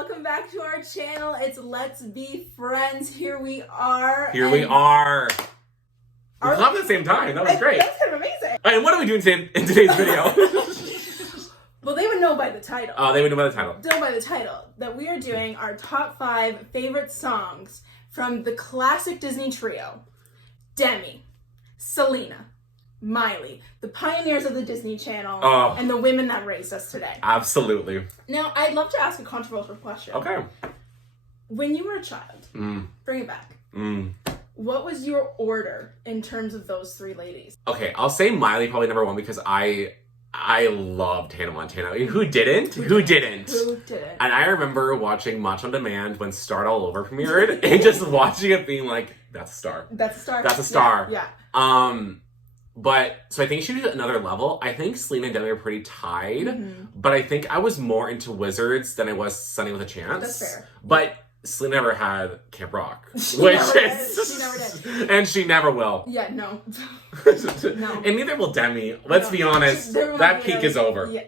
welcome back to our channel. It's Let's Be Friends. Here we are. We clapped at the same time. That was great. That's kind of amazing. And what are we doing in today's video? Well, they would know by the title. They would know by the title. Know by the title that we are doing our top 5 favorite songs from the classic Disney trio. Demi, Selena, Miley, the pioneers of the Disney Channel, and the women that raised us today. Absolutely. Now, I'd love to ask a controversial question. Okay. When you were a child, bring it back. What was your order in terms of those 3 ladies? Okay, I'll say Miley probably number 1 because I loved Hannah Montana. I mean, who didn't? Who didn't? And I remember watching Much on Demand when Start All Over premiered and just watching it being like, that's a star. That's a star. That's a star. Yeah. But, so I think she was at another level. I think Selena and Demi are pretty tied. But I think I was more into Wizards than I was Sunny with a Chance. That's fair. But Selena never had Camp Rock. She never did. And she never will. Yeah, no. No. And neither will Demi. Let's be honest. That peak is over. Yeah.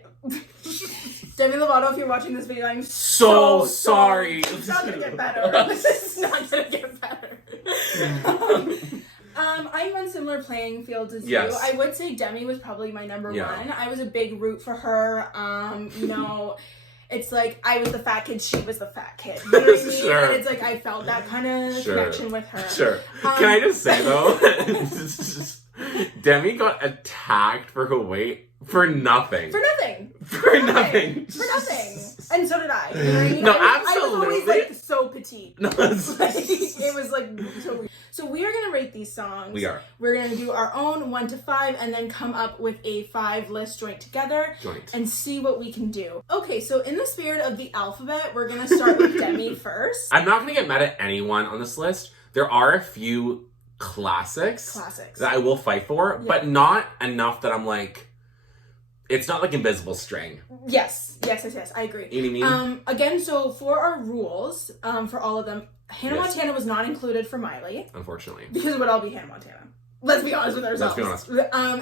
Demi Lovato, if you're watching this video, I'm so sorry. It's not gonna get better. This is not gonna get better. I'm on similar playing fields as you. I would say Demi was probably my number 1. I was a big root for her. You know, it's like I was the fat kid, she was the fat kid. You know what I mean? Sure. And it's like I felt that kind of connection with her. Sure. Can I just say though, Demi got attacked for her weight for nothing. For nothing. And so did I. You know what I mean? No, absolutely. I was always like so petite. No, it was like so weird. So we are going to rate these songs. We are. We're going to do our own 1 to 5 and then come up with a 5 list joint together. And see what we can do. Okay, so in the spirit of the alphabet, we're going to start with Demi first. I'm not going to get mad at anyone on this list. There are a few classics that I will fight for, but not enough that I'm like, it's not like Invisible String. Yes. I agree. You know what I mean? Again, so for our rules, for all of them, Hannah Montana was not included for Miley. Unfortunately. Because it would all be Hannah Montana. Let's be honest with ourselves.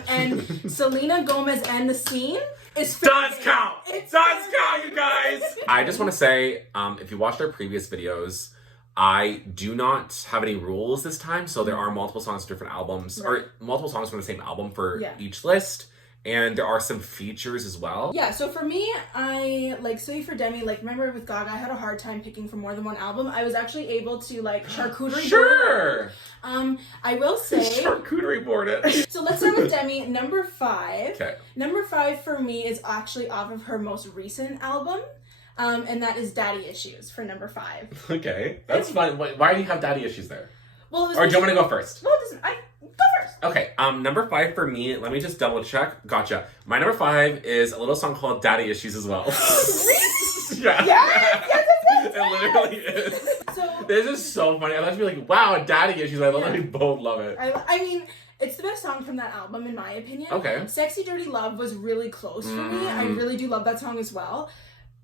And Selena Gomez and The Scene is does count, you guys! I just want to say, if you watched our previous videos, I do not have any rules this time, so there are multiple songs from different albums, or multiple songs from the same album for each list. And there are some features as well. Yeah, so for me, I, say for Demi, remember with Gaga, I had a hard time picking from more than one album. I was actually able to, charcuterie board it. I will say... Charcuterie board it. So let's start with Demi, number 5. Okay. Number 5 for me is actually off of her most recent album. And that is Daddy Issues for number 5. Okay, that's fine. Why do you have Daddy Issues there? Well, it was or do you want me to go first? Well, it doesn't... Go first. Okay, number 5 for me, let me just double check. Gotcha. My number 5 is a little song called Daddy Issues as well. Yes. It literally is. So, this is so funny. I thought you'd be like, wow, Daddy Issues. I love that we both love it. I mean, it's the best song from that album, in my opinion. Okay. Sexy Dirty Love was really close for me. I really do love that song as well.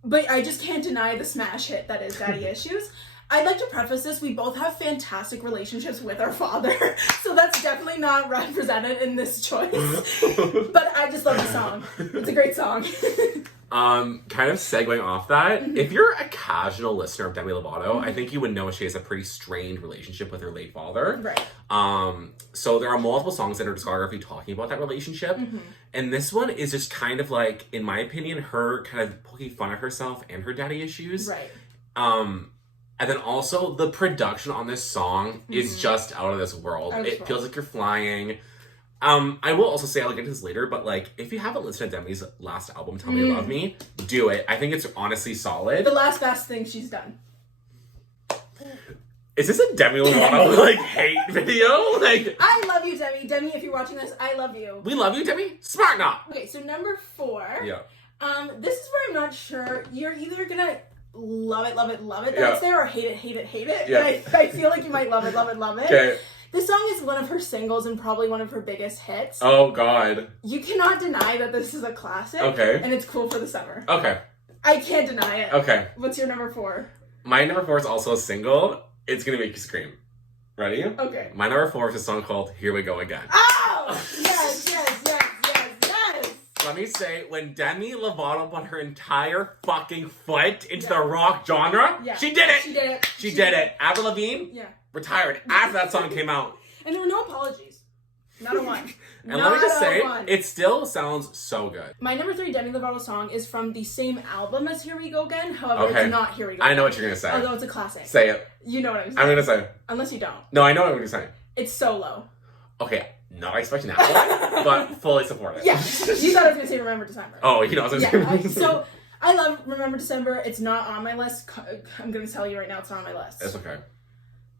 But I just can't deny the smash hit that is Daddy Issues. I'd like to preface this, we both have fantastic relationships with our father, so that's definitely not represented in this choice. But I just love the song. It's a great song. Kind of segueing off that, if you're a casual listener of Demi Lovato, I think you would know she has a pretty strained relationship with her late father. Right. So there are multiple songs in her discography talking about that relationship, and this one is just kind of like, in my opinion, her kind of poking fun at herself and her daddy issues. Right. And then also, the production on this song is just out of this world. It feels like you're flying. I will also say, I'll get to this later, but if you haven't listened to Demi's last album, Tell Me You Love Me, do it. I think it's honestly solid. The last best thing she's done. Is this a Demi Lovato, hate video? I love you, Demi. Demi, if you're watching this, I love you. We love you, Demi? Smart not. Okay, so number 4. Yeah. This is where I'm not sure. You're either gonna love it that it's there, or hate it. Yeah. And I feel like you might love it. Okay. This song is one of her singles and probably one of her biggest hits. Oh, God. You cannot deny that this is a classic. Okay. And it's cool for the summer. Okay. I can't deny it. Okay. What's your number 4? My number 4 is also a single. It's gonna make you scream. Ready? My number 4 is a song called Here We Go Again. Oh! Yes. let me say, when Demi Lovato put her entire fucking foot into the rock genre, she did it. She did it. She did it. Avril Lavigne retired after that song came out. And there were no apologies. Not a one. And let me just say, it still sounds so good. My number 3 Demi Lovato song is from the same album as Here We Go Again. However, it's not Here We Go Again. I know what you're going to say. Although it's a classic. Say it. You know what I'm saying. I'm going to say. Unless you don't. No, I know what I'm going to say. It's Solo. Okay, not expecting that one, but fully support it. Yeah. You thought I was going to say Remember December. Oh, you know what I was going to say. So, I love Remember December. It's not on my list. I'm going to tell you right now it's not on my list. It's okay.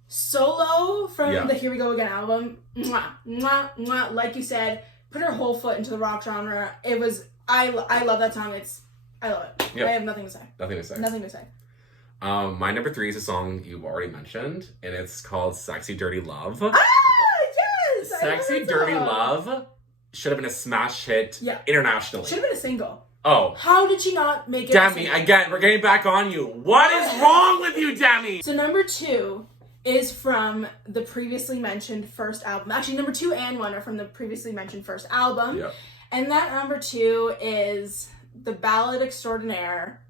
Solo from the Here We Go Again album. Mwah, mwah, mwah. Like you said, put her whole foot into the rock genre. It was, I love that song. I love it. Yep. I have nothing to say. Nothing to say. Nothing to say. My number 3 is a song you've already mentioned, and it's called Sexy Dirty Love. Ah, yes! Sexy Dirty Love should have been a smash hit internationally. Should have been a single. Oh. How did she not make it Demi, again, we're getting back on you. What is wrong with you, Demi? So number 2 is from the previously mentioned first album. Actually, number 2 and 1 are from the previously mentioned first album. Yep. And that number 2 is the ballad extraordinaire,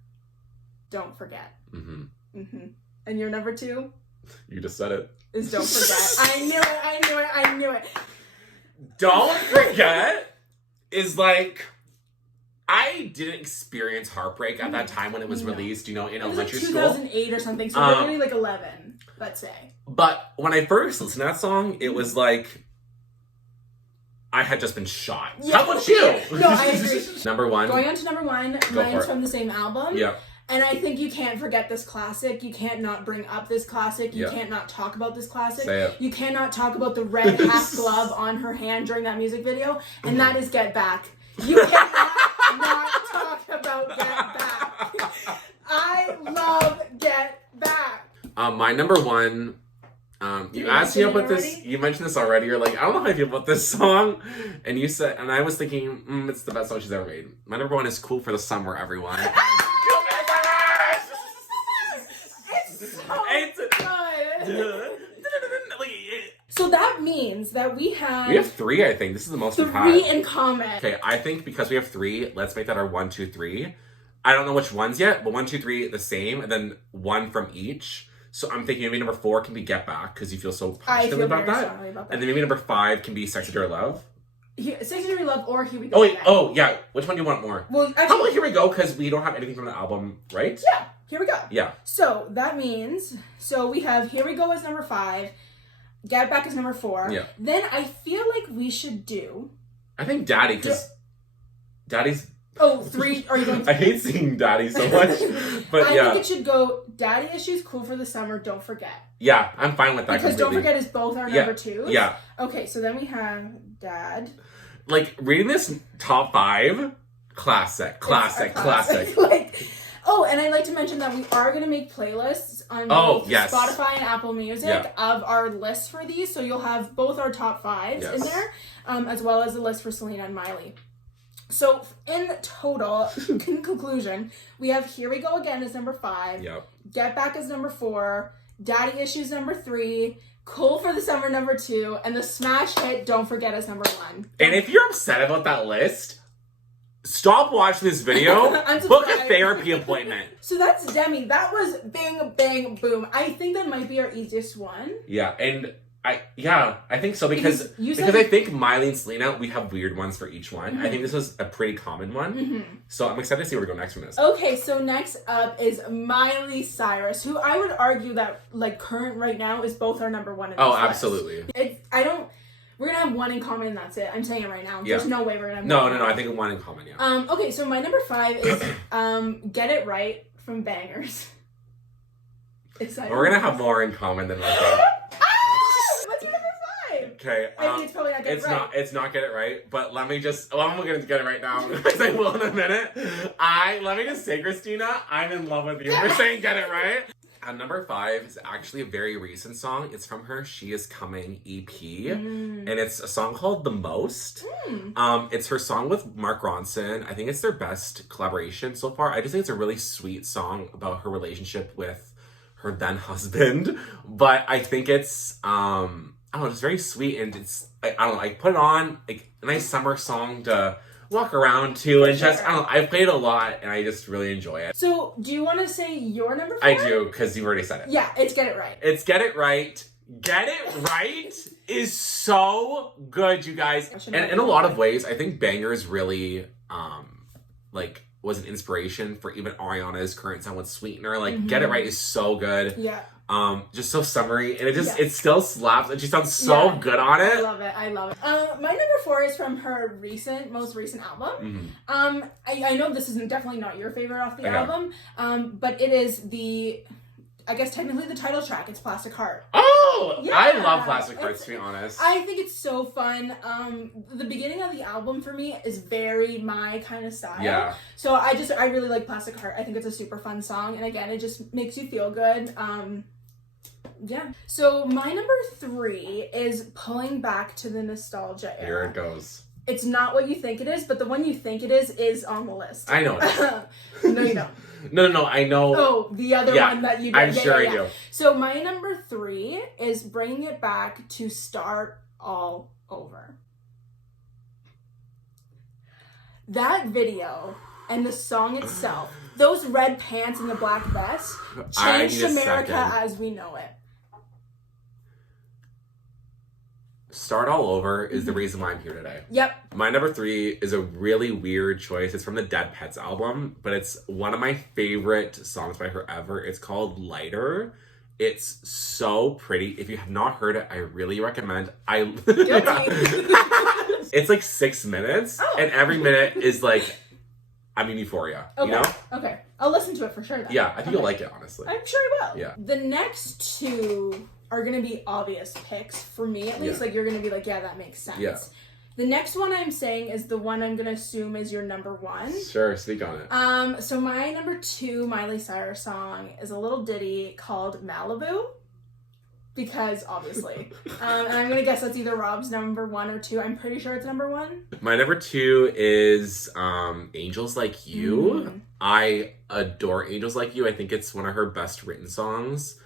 Don't Forget. Mm-hmm. Mm-hmm. And your number 2? You just said it. Is Don't Forget. I knew it. Don't Forget is like... I didn't experience heartbreak at that time when it was released, in elementary school. It was like 2008 or something, so literally like 11, let's say. But when I first listened to that song, it was like I had just been shot. Yeah. How about you? No, I agree. Number 1. Going on to number 1, mine's from the same album. Yeah. And I think you can't forget this classic. You can't not bring up this classic. You can't not talk about this classic. Say it. You cannot talk about the red half glove on her hand during that music video. And that is Get Back. You cannot not talk about Get Back. I love Get Back. My number 1, you asked me about this. You mentioned this already. You're like, I don't know how I feel about this song. And you said, and I was thinking, it's the best song she's ever made. My number 1 is Cool for the Summer, everyone. It's so good. So that means that we have 3, I think. This is the most we've had. 3 in common. Okay, I think because we have 3, let's make that our 1, 2, 3. I don't know which ones yet, but 1, 2, 3 the same, and then 1 from each. So I'm thinking maybe number 4 can be Get Back because you feel so passionately about that. And then maybe number 5 can be Sexy Dirty Love. Sexy Dirty Love or Here We Go. Oh wait, yeah. Which one do you want more? Well, actually, how about Here We Go because we don't have anything from the album, right? Yeah, Here We Go. Yeah. So that means we have Here We Go as number 5. Get Back is number 4. Yeah. Then I feel like we should do... I think Daddy, because Daddy's... Oh, 3. Are you going to... I hate seeing Daddy so much, but I think it should go Daddy Issues, Cool for the Summer, Don't Forget. Yeah, I'm fine with that because completely. Don't Forget is both our number 2s. Yeah. Okay, so then we have Dad. Like, reading this top 5, classic. Like... Oh, and I'd like to mention that we are going to make playlists on Spotify and Apple Music of our list for these. So you'll have both our top 5s in there, as well as a list for Selena and Miley. So in total, in conclusion, we have Here We Go Again as number 5. Yep. Get Back as number 4. Daddy Issues number 3. Cool for the Summer number 2. And the smash hit Don't Forget as number 1. And if you're upset about that list... Stop watching this video. Book a therapy appointment. So that's Demi. That was bang, bang, boom. I think that might be our easiest one. Yeah, and I think so because I think Miley and Selena, we have weird ones for each one. Mm-hmm. I think this was a pretty common one. Mm-hmm. So I'm excited to see where we go next from this. Okay, so next up is Miley Cyrus, who I would argue that like current right now is both our number 1 in this list. Absolutely. We're going to have 1 in common and that's it. I'm saying it right now. There's no way we're going to have No, I think 1 in common, yeah. Okay, so my number 5 is Get It Right from Bangers. Excited. We're going to have more in common than like What's your number 5? Okay. I think it's probably not Get It Right. It's not Get It Right, but let me just... Well, I'm going to get it right now because I will in a minute. Let me just say, Christina, I'm in love with you. We're saying Get It Right. Number 5 is actually a very recent song. It's from her She Is Coming EP. And it's a song called The Most. It's her song with Mark Ronson. I think it's their best collaboration so far. I just think it's a really sweet song about her relationship with her then husband. But I think it's, it's very sweet. And it's, I put it on, like, a nice summer song to walk around to and sure. just, I don't know, I've played it a lot and I just really enjoy it. So, do you want to say your number 4? I do, because you've already said it. Yeah, it's Get It Right. It's Get It Right. Get It Right is so good, you guys. And in a lot of ways, I think Bangers really, like, was an inspiration for even Ariana's current song with Sweetener. Like, Get It Right is so good. Yeah. Just so summery, and it still slaps, and she sounds so good on it. I love it. My number 4 is from her most recent album. I know this isn't definitely not your favorite off the album, but it is I guess technically the title track. It's Plastic Heart. Oh! Yeah, I love Plastic Hearts, to be honest. I think it's so fun. The beginning of the album for me is very my kind of style. Yeah. So I really like Plastic Heart. I think it's a super fun song, and again, it just makes you feel good. Yeah. So my number 3 is pulling back to the nostalgia era. Here it goes. It's not what you think it is, but the one you think it is on the list. I know it is. No, you don't. No, I know. Oh, the other one that you don't. I'm sure I do. So my number 3 is bringing it back to Start All Over. That video and the song itself, those red pants and the black vest, changed America as we know it. Start All Over is the reason why I'm here today. Yep. My number 3 is a really weird choice. It's from the Dead Pets album, but it's one of my favorite songs by her ever. It's called Lighter. It's so pretty. If you have not heard it, I really recommend. It's like 6 minutes, and every minute is like, I'm in euphoria. Okay. You know? Okay. I'll listen to it for sure then. Yeah, I think you'll like it, honestly. I'm sure I will. Yeah. The next 2 are going to be obvious picks, for me at least. Like, you're going to be like, yeah, that makes sense. Yeah. The next one I'm saying is the one I'm going to assume is your number 1. Sure, speak on it. So my number 2 Miley Cyrus song is a little ditty called Malibu. Because, obviously. And I'm going to guess that's either Rob's number 1 or 2. I'm pretty sure it's number 1. My number 2 is Angels Like You. I adore Angels Like You. I think it's one of her best written songs.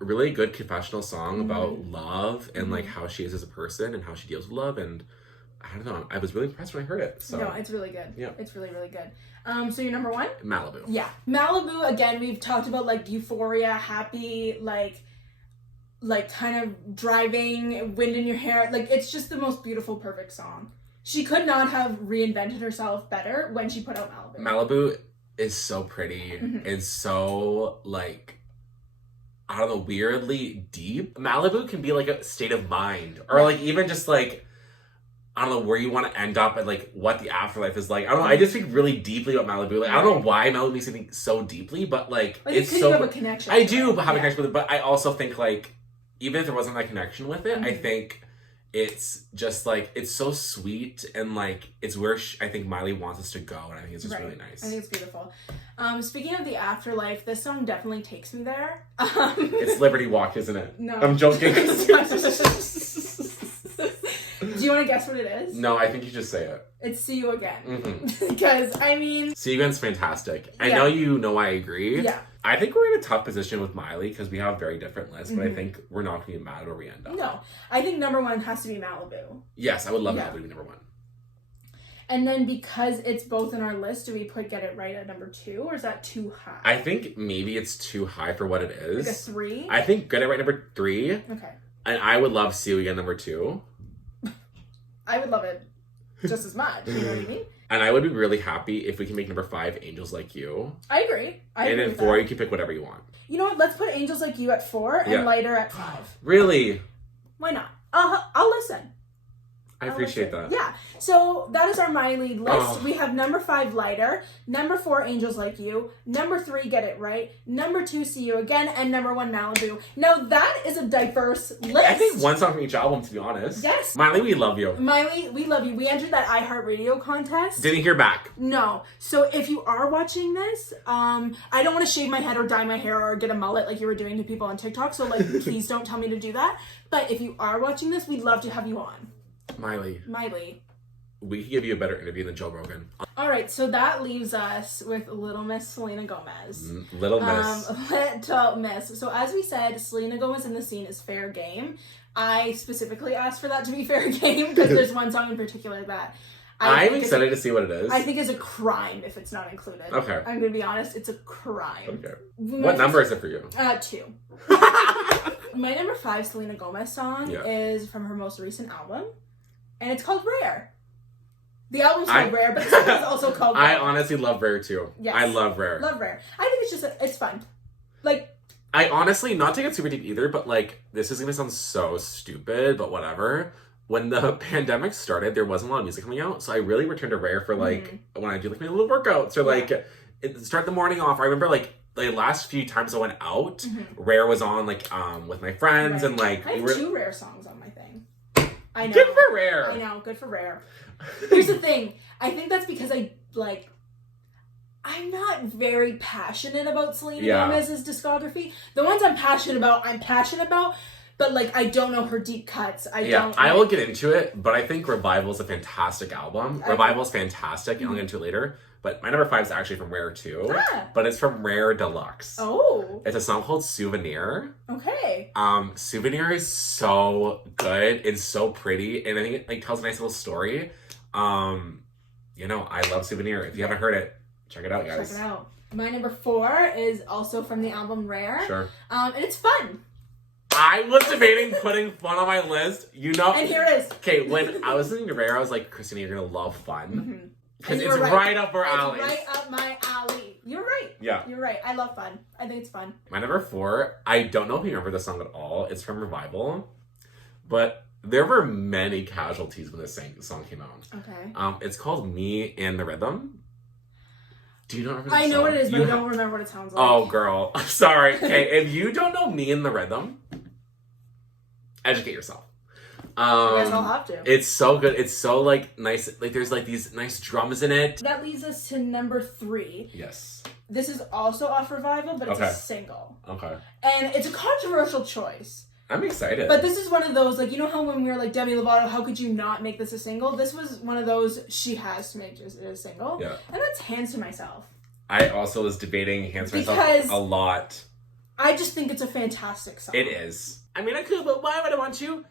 Really good confessional song about love and like how she is as a person and how she deals with love, and I don't know, I was really impressed when I heard it. So no, it's really good. Yeah, it's really, really good. So your number 1? Malibu. Yeah, Malibu. Again, we've talked about like euphoria, happy, like kind of driving, wind in your hair. Like, it's just the most beautiful, perfect song. She could not have reinvented herself better when she put out Malibu. Malibu is so pretty and so like, I don't know, weirdly deep. Malibu can be like a state of mind, or like even just like, I don't know, where you want to end up and like what the afterlife is like. I don't know. I just think really deeply about Malibu. Like, I don't know why Malibu makes me think so deeply, but like it's so. You have a connection. I do have a connection with it, but I also think like even if there wasn't that connection with it, I think it's just like, it's so sweet and like it's where I think Miley wants us to go, and I think it's just really nice. I think it's beautiful. Speaking of the afterlife, this song definitely takes me there. It's Liberty Walk, isn't it? No. I'm joking. Do you want to guess what it is? No, I think you just say it. It's See You Again. Because, I mean... See You Again's fantastic. I know you know I agree. Yeah. I think we're in a tough position with Miley because we have very different lists, but I think we're not going to be mad where we end up. No. I think number 1 has to be Malibu. Yes, I would love Malibu to be number 1. And then because it's both in our list, do we put Get It Right at number 2, or is that too high? I think maybe it's too high for what it is. Like a 3? I think Get It Right number 3. Okay. And I would love See You Again number 2. I would love it just as much. You know what I mean? And I would be really happy if we can make number 5 Angels Like You. I agree. And then 4, you can pick whatever you want. You know what? Let's put Angels Like You at 4 and Lighter at 5. Really? Why not? I'll listen. I appreciate that. Yeah. So that is our Miley list. We have number 5, Lighter. Number 4, Angels Like You. Number 3, Get It Right. Number 2, See You Again. And number 1, Malibu. Now that is a diverse list. I think one song from each album, to be honest. Yes. Miley, we love you. Miley, we love you. We entered that iHeartRadio contest. Didn't hear back. No. So if you are watching this, I don't want to shave my head or dye my hair or get a mullet like you were doing to people on TikTok. So like, please don't tell me to do that. But if you are watching this, we'd love to have you on. Miley. We could give you a better interview than Joe Rogan. All right, so that leaves us with Little Miss Selena Gomez. Little Miss. Little Miss. So as we said, Selena Gomez in the scene is fair game. I specifically asked for that to be fair game because there's one song in particular that I'm excited to see what it is. I think it's a crime if it's not included. Okay. I'm gonna be honest, it's a crime. Okay. What number is it for you? 2. My number 5 Selena Gomez song is from her most recent album, and it's called Rare. The album's called Rare, but the song is also called Rare. I honestly love Rare too. Yes. I love Rare. Love Rare. I think it's just, it's fun. Like, I honestly, not to get super deep either, but like, this is gonna sound so stupid, but whatever. When the pandemic started, there wasn't a lot of music coming out, so I really returned to Rare for like, when I do like my little workouts, or like, start the morning off. I remember like, the last few times I went out, Rare was on like, with my friends, and like, I have 2 Rare songs on my thing. I know. Good for Rare. I know, good for Rare. Here's the thing. I think that's because I'm not very passionate about Selena Gomez's discography. The ones I'm passionate about, but like I don't know her deep cuts. I will get into it, but I think Revival is a fantastic album. Revival is fantastic, and I'll get into it later. But my number 5 is actually from Rare too. But it's from Rare Deluxe. Oh. It's a song called Souvenir. Okay. Souvenir is so good. It's so pretty, and I think it like tells a nice little story. I love Souvenir. If you haven't heard it, check it out, guys. Check it out. My number 4 is also from the album Rare. Sure. And it's fun. I was debating putting fun on my list. And here it is. Okay, when I was listening to Rare, I was like, Christina, you're gonna love fun. Because it's right up our alley. It's right up my alley. You're right. Yeah. You're right. I love fun. I think it's fun. My number 4, I don't know if you remember this song at all. It's from Revival. But there were many casualties when this song came out. Okay. It's called Me and the Rhythm. Do you not remember this I know song? what it is, but I don't remember what it sounds like. Oh, girl. Sorry. Okay, if you don't know Me and the Rhythm, educate yourself. I guess I'll have to. It's so good. It's so like nice. Like there's like these nice drums in it. That leads us to number 3. Yes. This is also off Revival, but it's a single. Okay. And it's a controversial choice. I'm excited. But this is one of those, like, you know how when we were like, Demi Lovato, how could you not make this a single? This was one of those, she has to make it a single. Yeah. And that's Hands to Myself. I also was debating Hands to Myself a lot. I just think it's a fantastic song. It is. I mean, I could, but why would I want you?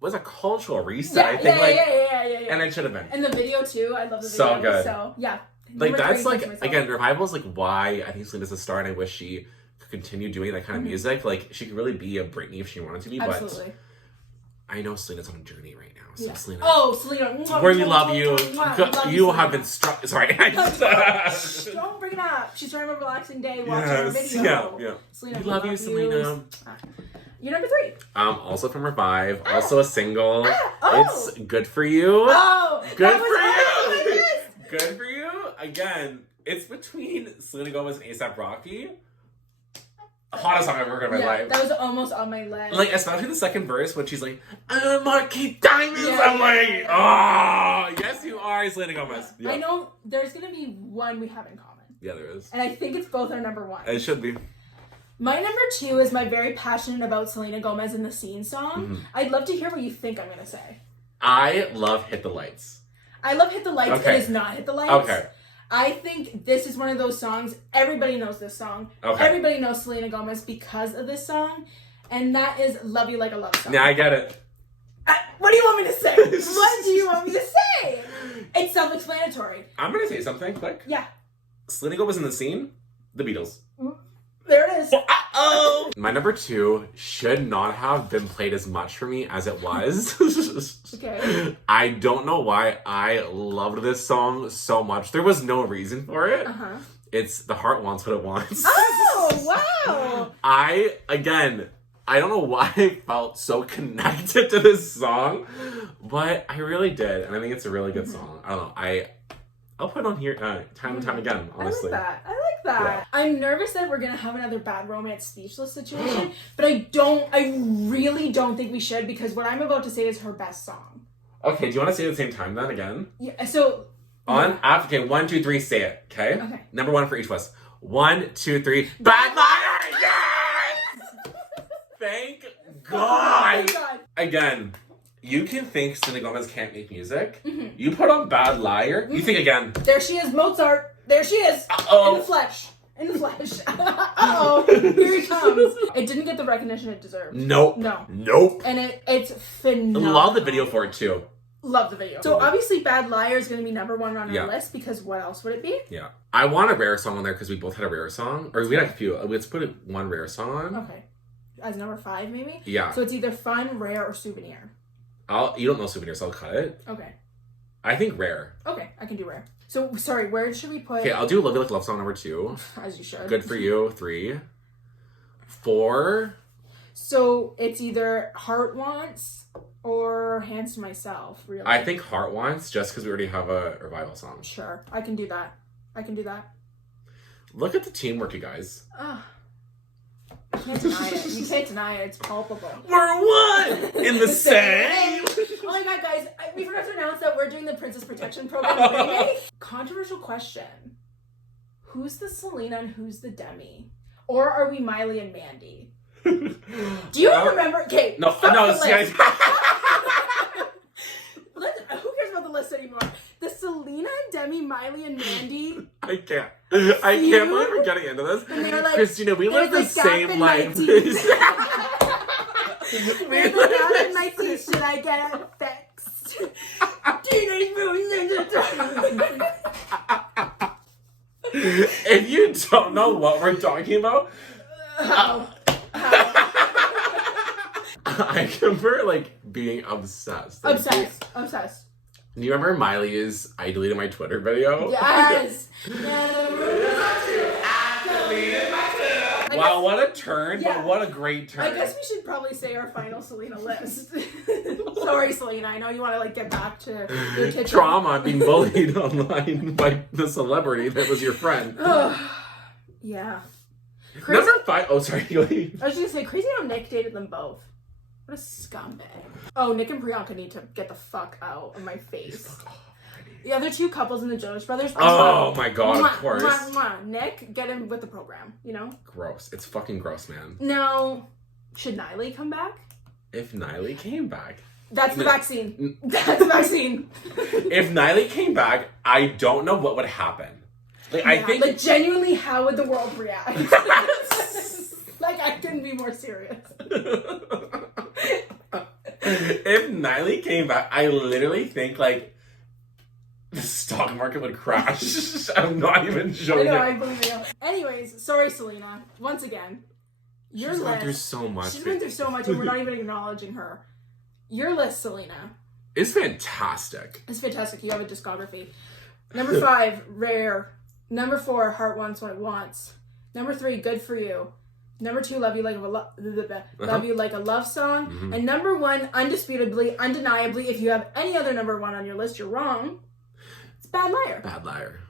Was a cultural reset. I think yeah. And it should have been. And the video too. I love the video. So good. So yeah. Like that's like again, Revival is like why I think Selena's a star, and I wish she could continue doing that kind of music. Like she could really be a Britney if she wanted to be. Absolutely. But I know Selena's on a journey right now. So Selena. Oh, Selena. Where we love you. You have been struck. Sorry. Don't bring it up. She's trying to have a relaxing day watching a video. Yeah. Selena, we love you, Selena. You're number 3. Also from Revive, also a single. It's Good For You. Oh, Good For You. Good For You. Again, it's between Selena Gomez and A$AP Rocky. Hottest song I've ever heard in my life. That was almost on my list. Like, especially the second verse when she's like, I'm Marquis Diamonds. I'm like, oh, yes, you are, Selena Gomez. Yeah. I know there's going to be one we have in common. Yeah, there is. And I think it's both our number 1. It should be. My number 2 is my very passionate about Selena Gomez and the Scene song. I'd love to hear what you think I'm going to say. I love Hit the Lights. I love Hit the Lights. Okay. It is not Hit the Lights. Okay. I think this is one of those songs, everybody knows this song. Okay. Everybody knows Selena Gomez because of this song. And that is Love You Like a Love Song. Yeah, I get it. What do you want me to say? What do you want me to say? It's self-explanatory. I'm going to say something quick. Yeah. Selena Gomez in the Scene, The Beatles. There it is. Uh-oh. My number 2 should not have been played as much for me as it was. Okay. I don't know why I loved this song so much. There was no reason for it. It's The Heart Wants What It Wants. Oh, wow. I don't know why I felt so connected to this song, but I really did. And I think it's a really good song. I don't know. I'll put it on here time and time again, honestly. I like that. Yeah. I'm nervous that we're going to have another Bad Romance Speechless situation, but I really don't think we should, because what I'm about to say is her best song. Okay, do you want to say it at the same time then again? Yeah, so... Okay, 1, 2, 3, say it, okay? Okay. Number 1 for each of us. 1, 2, 3, Bad Liar! Yes! Thank God! Oh my God. Again, you can think Selena Gomez can't make music. You put on Bad Liar, you think again. There she is, Mozart. There she is. Uh-oh. In the flesh. Uh-oh. Here he comes. It didn't get the recognition it deserved. Nope. No. Nope. And it's phenomenal. Love the video for it too. Love the video. So obviously Bad Liar is going to be number 1 on our list because what else would it be? Yeah. I want a rare song on there because we both had a rare song. Or we had a few. Let's put one rare song on. Okay. As number 5 maybe? Yeah. So it's either fun, rare, or souvenir. You don't know souvenir, so I'll cut it. Okay. I think rare. Okay, I can do rare. So, sorry, where should we put... Okay, I'll do Love You Like Love Song number 2. As you should. Good for You, 3. 4. So, it's either Heart Wants or Hands to Myself, really. I think Heart Wants, just because we already have a revival song. Sure, I can do that. I can do that. Look at the teamwork, you guys. You can't deny it. You can't deny it. It's palpable. We're one in the same. Oh my god, guys. We forgot to announce that we're doing the Princess Protection Program remake. Controversial question. Who's the Selena and who's the Demi? Or are we Miley and Mandy? Do you remember? Okay. No, see, who cares about the list anymore? The Selena and Demi, Miley and Mandy. I can't believe we're getting into this. Like, Christina, we live the same life. There's a gap in my teeth. Should I get it fixed? Teenage Mutant Ninja Turtles. If you don't know what we're talking about, How? I remember being obsessed. Obsessed. Do you remember Miley's "I deleted my Twitter" video? Yes. Wow, what a turn! Yeah. But what a great turn. I guess we should probably say our final Selena list. Sorry, Selena. I know you want to get back to your kitchen. Trauma, being bullied online by the celebrity that was your friend. Yeah. Crazy. Number 5. Oh, sorry. I was just gonna say, crazy how Nick dated them both. What a scumbag. Oh, Nick and Priyanka need to get the fuck out of my face. The other 2 couples in the Jonas Brothers. Oh my god, of course. Nick, get him with the program, you know? Gross. It's fucking gross, man. Now, should Miley come back? If Miley came back. That's the vaccine. That's the vaccine. If Miley came back, I don't know what would happen. I think... genuinely, how would the world react? I couldn't be more serious. If Miley came back, I literally think, the stock market would crash. I'm not even joking. I know, I believe you. Anyways, sorry, Selena. Once again, your list. She's been through so much. She's been through so much, and we're not even acknowledging her. Your list, Selena. It's fantastic. It's fantastic. You have a discography. Number 5, Rare. Number 4, Heart Wants What It Wants. Number 3, Good For You. Number 2, Love You Like a Love Song. Mm-hmm. And number 1, undisputably, undeniably, if you have any other number 1 on your list, you're wrong. It's Bad Liar. Bad Liar.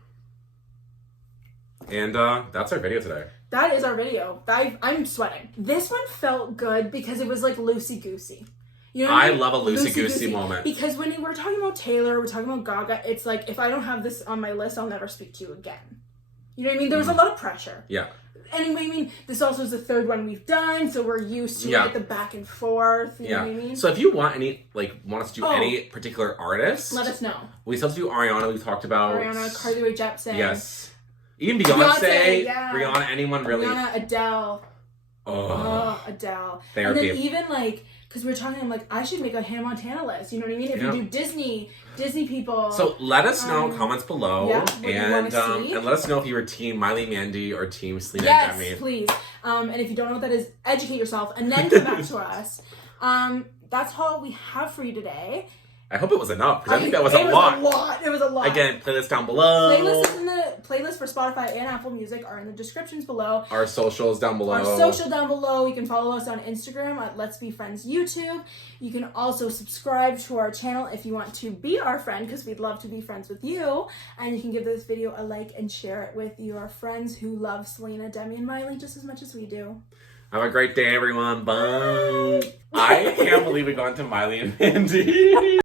And that's our video today. That is our video. I'm sweating. This one felt good because it was loosey-goosey. You know what I mean? love a loosey-goosey moment. Because when we're talking about Taylor, we're talking about Gaga, it's if I don't have this on my list, I'll never speak to you again. You know what I mean? There was a lot of pressure. Yeah. Anyway, I mean, this also is the 3rd one we've done, so we're used to the back and forth. You know what I mean? So if you want want us to do any particular artist, let us know. We still have to do Ariana. We talked about Ariana, Carly Rae Jepsen. Yes. Even Beyonce, Rihanna, anyone really. Rihanna, Adele. Oh, Adele. Therapy. And then even because we're talking, I'm I should make a Hannah Montana list. You know what I mean? If you do Disney people. So let us know in comments below, and see. And let us know if you were Team Miley Mandy or Team Selena Demi. Yes, please. And if you don't know what that is, educate yourself and then come back to us. That's all we have for you today. I hope it was enough, because I think that was a lot. It was a lot. Again, playlist down below. Playlists for Spotify and Apple Music are in the descriptions below. Our socials down below. You can follow us on Instagram at Let's Be Friends YouTube. You can also subscribe to our channel if you want to be our friend, because we'd love to be friends with you. And you can give this video a like and share it with your friends who love Selena, Demi, and Miley just as much as we do. Have a great day, everyone. Bye. I can't believe we got into Miley and Mandy.